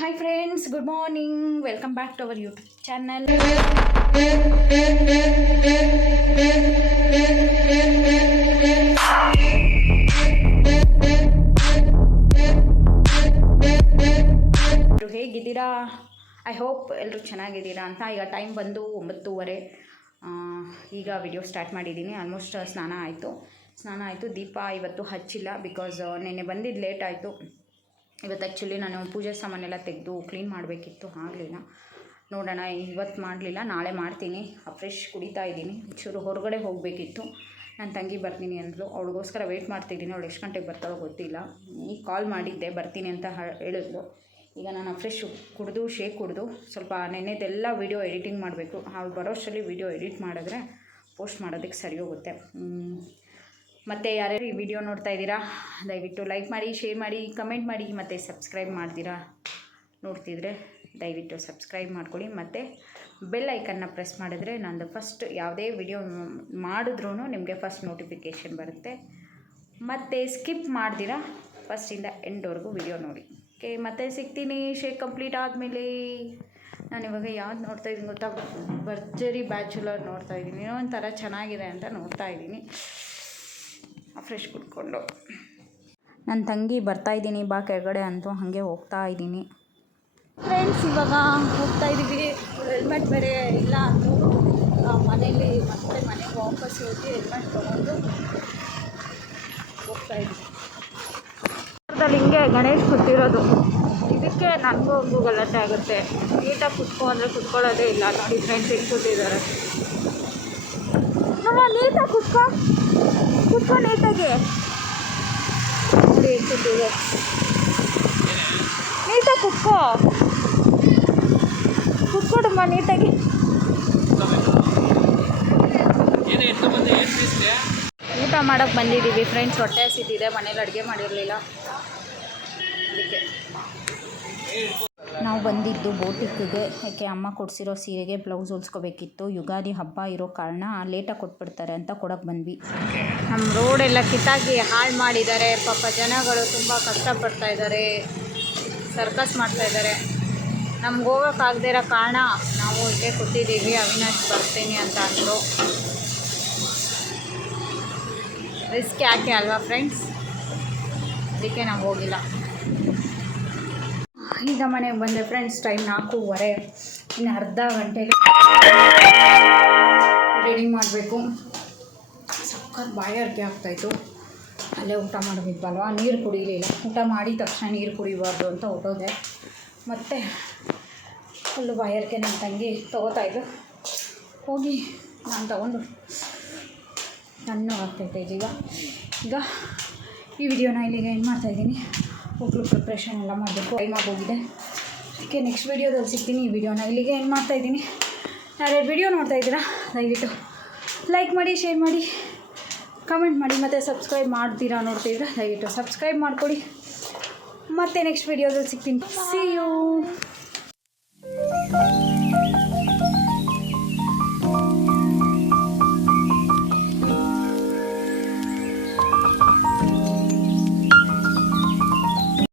Hi friends good morning welcome back to our YouTube channel ಹೇಗಿದ್ದೀರಾ? I hope ಎಲ್ಲರೂ ಚೆನ್ನಾಗಿದ್ದೀರಾ ಅಂತ. ಈಗ ಟೈಮ್ ಬಂದು ಒಂಬತ್ತೂವರೆ. ಈಗ ವಿಡಿಯೋ ಸ್ಟಾರ್ಟ್ ಮಾಡಿದ್ದೀನಿ. ಆಲ್ಮೋಸ್ಟ್ ಸ್ನಾನ ಆಯಿತು. ಸ್ನಾನ ಆಯಿತು. ದೀಪ ಇವತ್ತು ಹಚ್ಚಿಲ್ಲ ಬಿಕಾಸ್ ನೆನ್ನೆ ಬಂದಿದ್ದು ಲೇಟ್ ಆಯಿತು. ಇವತ್ತು ಆ್ಯಕ್ಚುಲಿ ನಾನು ಪೂಜೆ ಸಾಮಾನೆಲ್ಲ ತೆಗೆದು ಕ್ಲೀನ್ ಮಾಡಬೇಕಿತ್ತು, ಆಗಲಿಲ್ಲ. ನೋಡೋಣ, ಇವತ್ತು ಮಾಡಲಿಲ್ಲ, ನಾಳೆ ಮಾಡ್ತೀನಿ. ಫ್ರೆಶ್ ಕುಡಿತಾ ಇದ್ದೀನಿ. ಚೂರು ಹೊರಗಡೆ ಹೋಗಬೇಕಿತ್ತು. ನನ್ನ ತಂಗಿ ಬರ್ತೀನಿ ಅಂದರು ಅವಳಿಗೋಸ್ಕರ ವೆಯ್ಟ್ ಮಾಡ್ತಿದ್ದೀನಿ. ಅವಳು ಎಷ್ಟು ಗಂಟೆಗೆ ಬರ್ತಾಳೋ ಗೊತ್ತಿಲ್ಲ. ಈಗ ಕಾಲ್ ಮಾಡಿದ್ದೆ, ಬರ್ತೀನಿ ಅಂತ ಹೇಳಿದ್ಲು. ಈಗ ನಾನು ಫ್ರೆಶ್ ಕುಡಿದು ಶೇಕ್ ಕುಡಿದು, ಸ್ವಲ್ಪ ನೆನೆದೆಲ್ಲ ವೀಡಿಯೋ ಎಡಿಟಿಂಗ್ ಮಾಡಬೇಕು. ಅವ್ಳು ಬರೋಷ್ಟರಲ್ಲಿ ವೀಡಿಯೋ ಎಡಿಟ್ ಮಾಡಿದ್ರೆ ಪೋಸ್ಟ್ ಮಾಡೋದಕ್ಕೆ ಸರಿ ಹೋಗುತ್ತೆ. ಮತ್ತು ಯಾರ್ಯಾರು ಈ ವಿಡಿಯೋ ನೋಡ್ತಾ ಇದ್ದೀರಾ, ದಯವಿಟ್ಟು ಲೈಕ್ ಮಾಡಿ ಶೇರ್ ಮಾಡಿ ಕಮೆಂಟ್ ಮಾಡಿ, ಮತ್ತು ಸಬ್ಸ್ಕ್ರೈಬ್ ಮಾಡ್ತೀರಾ ನೋಡ್ತಿದ್ರೆ ದಯವಿಟ್ಟು ಸಬ್ಸ್ಕ್ರೈಬ್ ಮಾಡ್ಕೊಳ್ಳಿ. ಮತ್ತು ಬೆಲ್ ಐಕನ್ನ ಪ್ರೆಸ್ ಮಾಡಿದ್ರೆ ನಂದು ಫಸ್ಟ್ ಯಾವುದೇ ವಿಡಿಯೋ ಮಾಡಿದ್ರೂ ನಿಮಗೆ ಫಸ್ಟ್ ನೋಟಿಫಿಕೇಷನ್ ಬರುತ್ತೆ. ಮತ್ತು ಸ್ಕಿಪ್ ಮಾಡ್ದಿರಾ ಫಸ್ಟಿಂದ ಎಂಡ್ವರೆಗೂ ವಿಡಿಯೋ ನೋಡಿ. ಓಕೆ ಮತ್ತೆ ಸಿಗ್ತೀನಿ ಶೇಕ್ ಕಂಪ್ಲೀಟ್ ಆದಮೇಲೆ. ನಾನು ಇವಾಗ ಯಾವ್ದು ನೋಡ್ತಾ ಇದ್ದೀನಿ ಗೊತ್ತಾ? ಭರ್ಜರಿ ಬ್ಯಾಚುಲರ್ ನೋಡ್ತಾ ಇದ್ದೀನಿ. ಏನೋ ಒಂಥರ ಚೆನ್ನಾಗಿದೆ ಅಂತ ನೋಡ್ತಾ ಇದ್ದೀನಿ. ಫ್ರೆಶ್ ಕುಡ್ಕೊಂಡು. ನನ್ನ ತಂಗಿ ಬರ್ತಾ ಇದ್ದೀನಿ ಬಾ ಕೆಳಗಡೆ ಅಂತೂ ಹಾಗೆ ಹೋಗ್ತಾ ಇದ್ದೀನಿ. ಫ್ರೆಂಡ್ಸ್ ಇವಾಗ ಹೋಗ್ತಾ ಇದ್ದೀವಿ ಹೆಲ್ಮೆಟ್ ಬೇರೆ ಇಲ್ಲ ಅಂದರು ಮನೇಲಿ ಮತ್ತೆ ಮನೆಗೆ ವಾಪಸ್ ಹೋಗಿ ಹೆಲ್ಮೆಟ್ ತೊಗೊಂಡು ಹೋಗ್ತಾ ಇದ್ದೀವಿ ಹಿಂಗೆ ಗಣೇಶ್ ಕೂತಿರೋದು. ಇದಕ್ಕೆ ನನಗೂ ಒಂದು ಗಲಾಟೆ ಆಗುತ್ತೆ. ನೀಟಾಗಿ ಕುತ್ಕೊ ಅಂದರೆ ಕುತ್ಕೊಳ್ಳೋದೇ ಇಲ್ಲ. ನೋಡಿ ಫ್ರೆಂಡ್ಸ್ ಹೆಂಗೆ ಕೂತಿದ್ದಾರೆ. ನಮ್ಮ ನೀಟಾಗಿ ಕುತ್ಕೊ. ಕುತ್ಕೊ ನೀಟಾಗಿ ನೀಟಾಗಿ ಕುತ್ಕೋ. ಕುತ್ಕೊಡಮ್ಮ ನೀಟಾಗಿ. ಊಟ ಮಾಡೋಕ್ಕೆ ಬಂದಿದ್ದೀವಿ ಫ್ರೆಂಡ್ಸ್ ಹೊಟ್ಟೆ ಹಸಿದಿದೆ ಮನೇಲಿ ಅಡುಗೆ ಮಾಡಿರಲಿಲ್ಲ. ಅದಕ್ಕೆ ನಾವು ಬಂದಿದ್ದು ಬೋಟಿಕ್ಕಿಗೆ. ಯಾಕೆ ಅಮ್ಮ ಕೊಡಿಸಿರೋ ಸೀರೆಗೆ ಬ್ಲೌಸ್ ಹೊಲ್ಸ್ಕೋಬೇಕಿತ್ತು. ಯುಗಾದಿ ಹಬ್ಬ ಇರೋ ಕಾರಣ ಲೇಟಾಗಿ ಕೊಟ್ಬಿಡ್ತಾರೆ ಅಂತ ಕೊಡೋಕೆ ಬಂದ್ವಿ. ನಮ್ಮ ರೋಡೆಲ್ಲ ಕಿತ್ತಾಗಿ ಹಾಳು ಮಾಡಿದ್ದಾರೆ. ಪಾಪ ಜನಗಳು ತುಂಬ ಕಷ್ಟಪಡ್ತಾ ಇದ್ದಾರೆ. ಸರ್ಕಸ್ ಮಾಡ್ತಾ ಇದ್ದಾರೆ. ನಮ್ಗೆ ಹೋಗೋಕ್ಕಾಗದೇ ಇರೋ ಕಾರಣ ನಾವು ಇಲ್ಲೇ ಕೂತಿದ್ದೀವಿ. ಅವಿನಾಶ್ ಬರ್ತೀನಿ ಅಂತ ಅಂದರು. ರಿಸ್ಕ್ ಯಾಕೆ ಅಲ್ವಾ ಫ್ರೆಂಡ್ಸ್ ಅದಕ್ಕೆ ನಾವು ಹೋಗಿಲ್ಲ. ಈಗ ಮನೆಗೆ ಬಂದೆ ಫ್ರೆಂಡ್ಸ್ ಟೈಮ್ ನಾಲ್ಕೂವರೆ. ಇನ್ನು ಅರ್ಧ ಗಂಟೆಗೆ ರೆಡಿ ಮಾಡಬೇಕು. ಸಖತ್ ಬಾಯಾರಿಕೆ ಆಗ್ತಾಯಿತ್ತು. ಅಲ್ಲೇ ಊಟ ಮಾಡಬೇಕಲ್ವಾ ನೀರು ಕುಡಿಲಿಲ್ಲ. ಊಟ ಮಾಡಿದ ತಕ್ಷಣ ನೀರು ಕುಡಿಬಾರ್ದು ಅಂತ ಹೊರಟೋದೆ. ಮತ್ತು ಫುಲ್ಲು ಬಾಯಾರಿಕೆ ನನ್ನ ತಂಗಿ ತೊಗೋತಾಯಿದ್ದು ಹೋಗಿ ನಾನು ತಗೊಂಡು ನನ್ನ ಆಗ್ತೈತೆ ಈಗ. ಈಗ ಈ ವಿಡಿಯೋನ ಇಲ್ಲಿಗೆ ಏನು ಮಾಡ್ತಾಯಿದ್ದೀನಿ ಹೋಗ್ಲು ಪ್ರಿಪ್ರೇಷನ್ ಎಲ್ಲ ಮಾಡಬೇಕು. ಟೈಮ್ ಆಗೋಗಿದೆ. ಅದಕ್ಕೆ ನೆಕ್ಸ್ಟ್ ವೀಡಿಯೋದಲ್ಲಿ ಸಿಗ್ತೀನಿ ಈ ವಿಡಿಯೋನ ಇಲ್ಲಿಗೆ ಏನು ಮಾಡ್ತಾಯಿದ್ದೀನಿ ಯಾರ್ಯಾರು ವಿಡಿಯೋ ನೋಡ್ತಾ ಇದ್ದೀರಾ, ದಯವಿಟ್ಟು ಲೈಕ್ ಮಾಡಿ ಶೇರ್ ಮಾಡಿ ಕಮೆಂಟ್ ಮಾಡಿ, ಮತ್ತು ಸಬ್ಸ್ಕ್ರೈಬ್ ಮಾಡ್ತೀರಾ ನೋಡ್ತಿದ್ದೀರಾ ದಯವಿಟ್ಟು ಸಬ್ಸ್ಕ್ರೈಬ್ ಮಾಡ್ಕೊಳ್ಳಿ ಮತ್ತೆ ನೆಕ್ಸ್ಟ್ ವೀಡಿಯೋದಲ್ಲಿ ಸಿಗ್ತೀನಿ. C you